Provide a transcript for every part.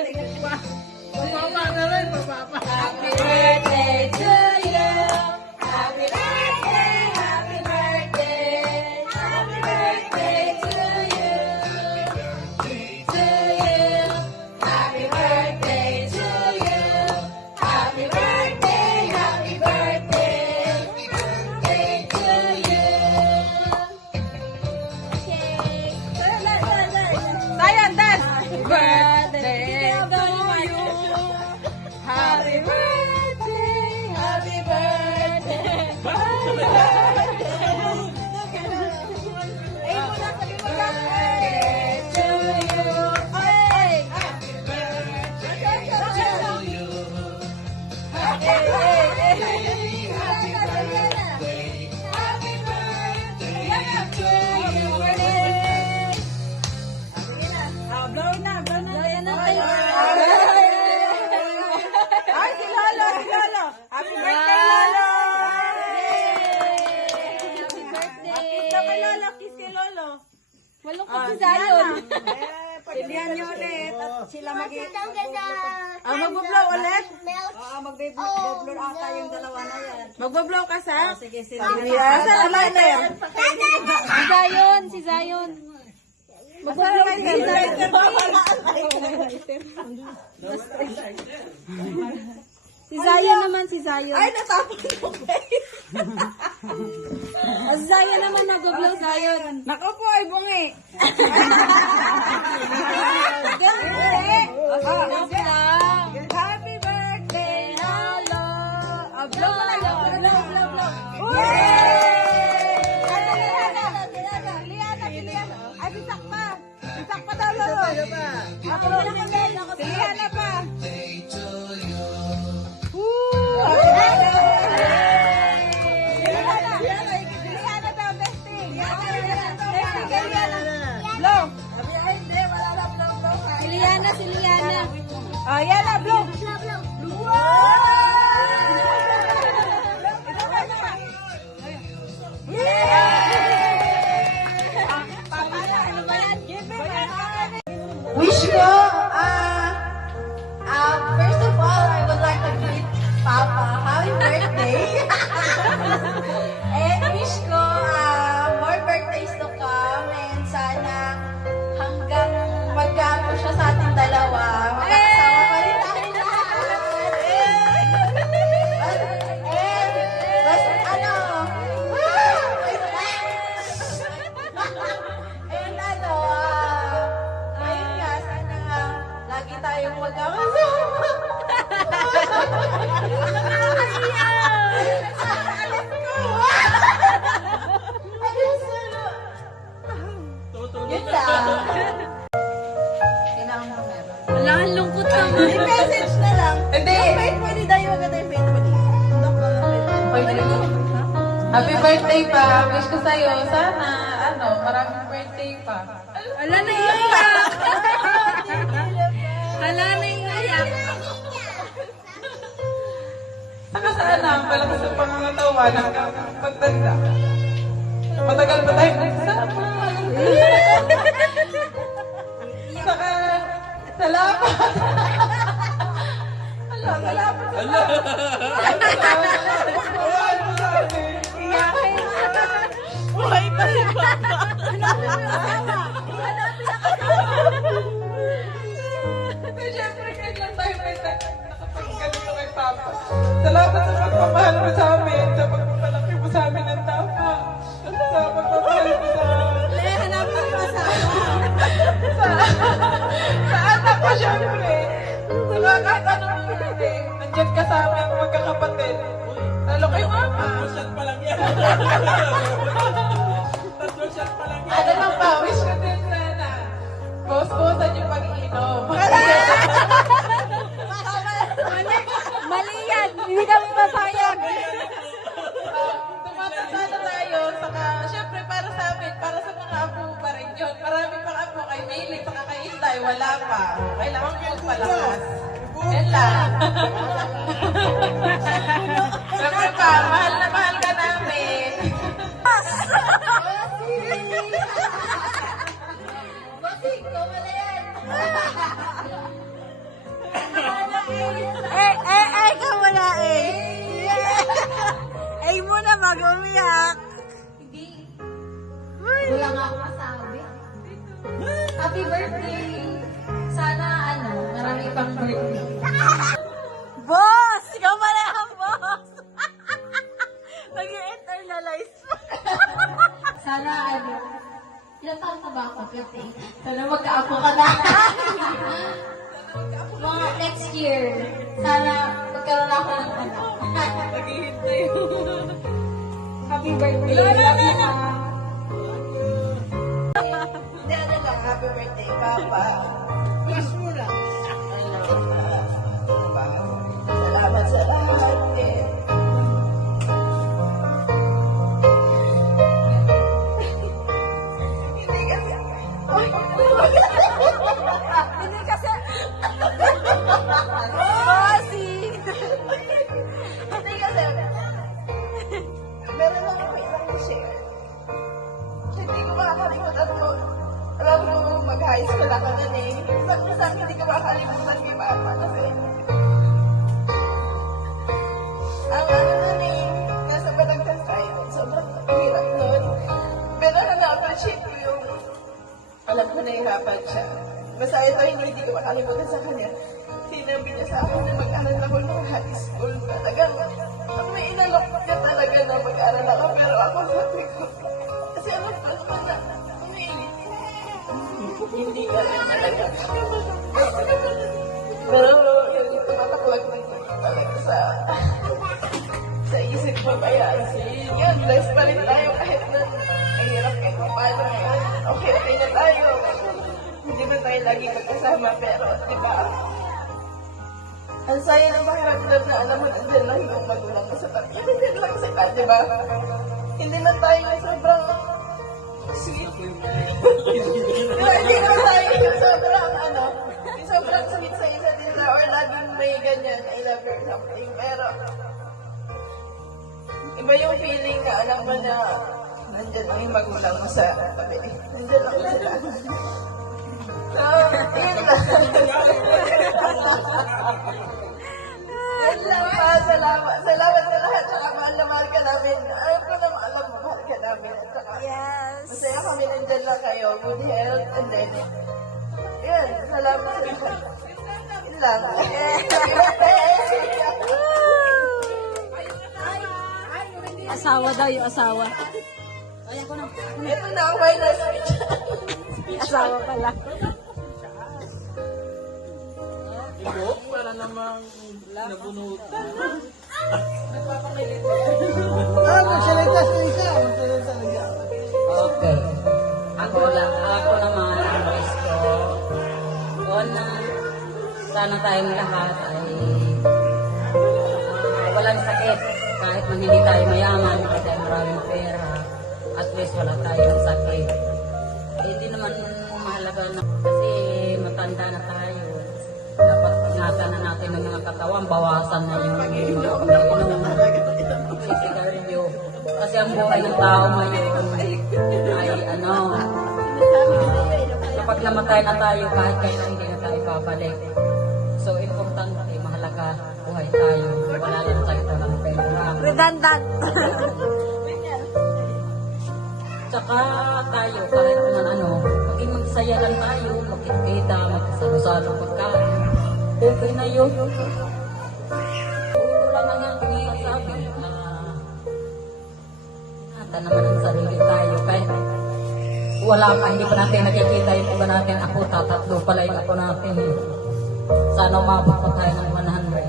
Pababa na rin, pababa. Happy birthday to you. Happy birthday, happy birthday. Happy birthday to you. To you. Happy birthday to you. Happy birthday, happy birthday. Happy birthday to you. Okay. Sayan, dance! Birthday to you. Happy birthday, happy birthday. Happy birthday to you. Hey! Happy birthday to you. Happy birthday, happy birthday. Happy birthday to you. Blow na. Yan na tayo. Ay, si Lolo, si Lolo. Happy birthday, Lolo! Happy birthday. Kiss na kay Lolo, kiss kay Lolo. Malungkot si Zion. Pilihan niyo ulit at sila Ganda. Magbo-blow ulit? Milk. Magbo-blow ata yung dalawa na yan. Magbo-blow ka sa? Sige, sige. Saan naman na yan? Si Zion, si Zion. Magbo-blow kayo sa Si Zion naman, si Zion. Ay, natapon ko ba? Si Zion naman mag-blow, Zion. Naku po, ay bungi. Enough lang. Happy birthday, Lolo. Blow mo na, blow, blow, blow. Liliana. Ay, bisak pa. Bisak pa daw, Lolo. Liliana pa. Liliana daw, bestie. Bestie, kay Liliana. Blow. Si Liana, si Liana. Oh, yan na, blow. Wish ko, first of all, I would like to greet Papa. Happy birthday! And wish ko, more birthdays to come. And sana hanggang magkano siya sa ating dalawa. Magkakasama pa rin tayo lahat. And, basta ano, and ano, ayun nga, sana lagi tayong magkakasama. Yun lang. Kailangan mo meron. Wala, ang lungkot naman. I-message na lang. Hindi. Faithful ni Dayo, agad ay faithful. Happy birthday pa. Wish ko sa'yo. Sana, maraming birthday pa. Wala na iiyak. Wala na iiyak. Saka sana, palaki sa pangangatawan hanggang pagtanda. Matagal pa tayo nagsama. Saka, salamat. Salamat. Buhay pa si Papa. Siyempre, kahit lang tayo may nakapagkalito kay Papa. Salamat sa pagpapahal mo sa amin, sa pagpapalaki mo sa amin ng tama. Sa pagpapahal mo sa... Hanapin mo sa Sa anak ko, siyempre. Saka kahit anong hindi, nandiyan ka sa amin magkakapatid. Lalo kay Mama. Ano lang pa, wish ko din sana. Boss-bossan yung pag-iinom. Mali yan. Hindi kami papayag. Tumatanda na tayo, saka syempre para sa amin, para sa mga apo pa rin yun. Marami pang apo kay Mailing, saka kay Inday, wala pa. Kailangan ko magpalakas. Yan lang. Syempre pa, mahal na mahal ka namin. Wag umiyak. Hindi. Wala nga ako masabi. Happy birthday! Sana, marami pang birthday. Boss! Ikaw pala ang boss! Nag-internalize pa. Sana, ilang taon na ba ako? 15. Sana magka-apo ka na. Mga next year, sana magkaroon ako ng anak. Naghihintay. Happy birthday! Love you, Ma. Hindi, ano lang, happy birthday, Papa. Wish mo lang. Salamat sa lahat eh. Hindi kasi... Hindi kasi... Bossy! Hindi kasi... Meron lang ako ilang share. Hindi ko makakalimutan mo. Alam mo, mag-high school ako nun eh. Isang hindi ko makakalimutan kay Papa kasi... Ang ano nun eh, nasa Balagtas tayo. Sobrang hirap nun. Pero na-appreciate ko yung... Alam ko na hirapan siya. Basta ito hindi ko makalimutan sa kanya. Sinabi niya sa akin na mag-aral ako ng high school. Talagang, may inalok niya talaga na mag-aral ako. Pero ako sabi ko, kasi alam ko naman na, hindi ka rin talaga. Pero yung tumatakwag na ito talaga sa isip mo kaya. Yun, blessed pa rin tayo kahit na ang hirap kahit paano ngayon. Okay na tayo. Hindi na tayo lagi magkasama pero di ba? Ang saya ng pakiramdam na alam mo nandiyan lang yung magulang mo sa tabi. Nandiyan lang sila, di ba? Hindi na tayo sobrang sweet. Hindi na tayo yung sobrang yung sobrang sweet sa isa't isa or laging may ganyan, I love you or something. Pero, iba yung feeling na alam mo na nandiyan lang yung magulang mo sa tabi. Nandiyan lang sila. So, yun lang. Yan lang pa. Salamat sa lahat. Saka mahal na mahal ka namin. Alam ko na alam mo, mahal ka namin. At saka, Yes! masaya kami nandyan lang kayo. Good health. And then, yun. Salamat sa lahat. Yun lang. Asawa daw yung asawa. Ito na ang final speech. Asawa pala. Para namang nabunutan. Okay. Ako naman ang wish ko. Una, sana tayong lahat ay walang sakit. Kahit man hindi tayo mayaman, kahit tayo maraming pera, at least wala tayong sakit. Hindi naman mahalaga na kasi matanda na tayo. Dapat ingatan na natin ng mga katawan, bawasan na yung sigarilyo. Kasi ang buhay ng tao ngayon ay kapag namatay na tayo, kahit kailan hindi na tayo babalik. So, importante, mahalaga, buhay tayo. Wala rin sakit, walang pera. Redundant. Tsaka tayo, kahit naman maging magsaya lang tayo, magkikita, magkasalo-salo pagkain. Okay na yun. Wala na nga sabi. Ingatan naman ang sarili tayo. Kahit wala pa, hindi pa natin nakikita yung iba natin. Ako, tatatlo pala yung ako natin. Sana umabot pa tayo ng 100.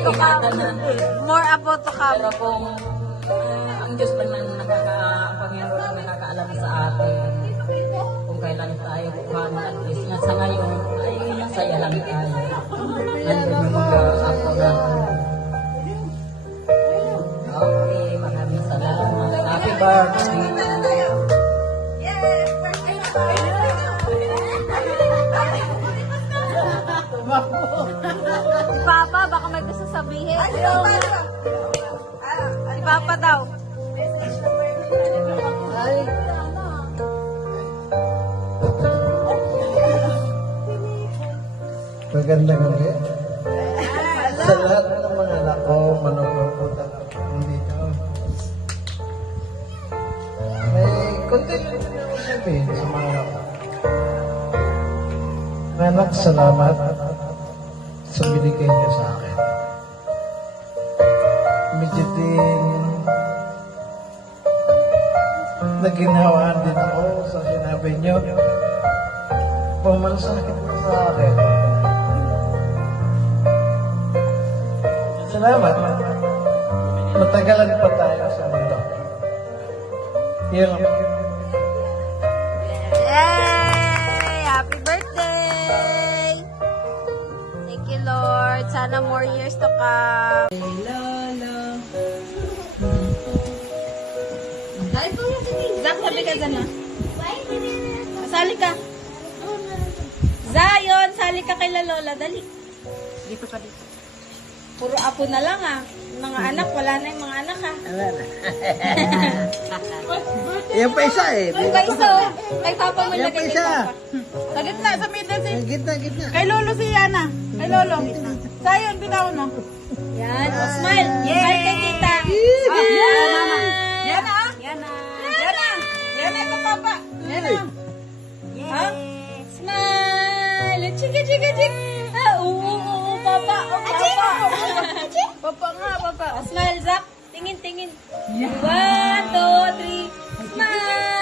Ingatan natin. More about to come. Pero kung ang Diyos pa naman ang Panginoon ang nakakaalam sa atin kung kailan tayo kumain at least nga sa ngayon ay masaya lang tayo. Nandun yung mga ako natin. Okay, maraming salamat. Happy birthday. Si Papa, baka may gusto sabihin. Si Papa daw. Magandang gabi. Sa lahat ng mga anak ko, manonood at Anak, salamat sa binigay niyo sa akin. Medyo din naginhawaan din ako sa sinabi niyo. Pumalasakit mo sa akin. Salamat. Matagalan pa tayo sa mundo. Yun lang. Yay! Happy birthday! Thank you, Lord. Sana more years to come. Dahil po yung sinig. Zach, sabi ka dyan na. Sali ka. Zion, sali ka kay La Lola. Dali. Dito ka dito. Puro apo na lang ah. Mga anak, wala na yung mga anak ah. Wala na. Yan pa isa eh. Ay, pa isa oh. Kay Papa mo Yan lagay pa kay isa. Papa. Sa gitna, sa middle si... Gitna, gitna. Kay Lolo si Yana. Kay Lolo. Zion, bitawan mo. Yan. Oh, smile. Smile kay tita. Oh, yan, mama. Yana ah. Yana. Yana. Yana ito, Papa. Yana. Ha? Smile. Chika, chika, chika. Ah, oo, Papa. Oh, Papa. Papa nga, Papa. Oh, smile, Zach. Tingin, tingin. 1, 2, 3. Smile.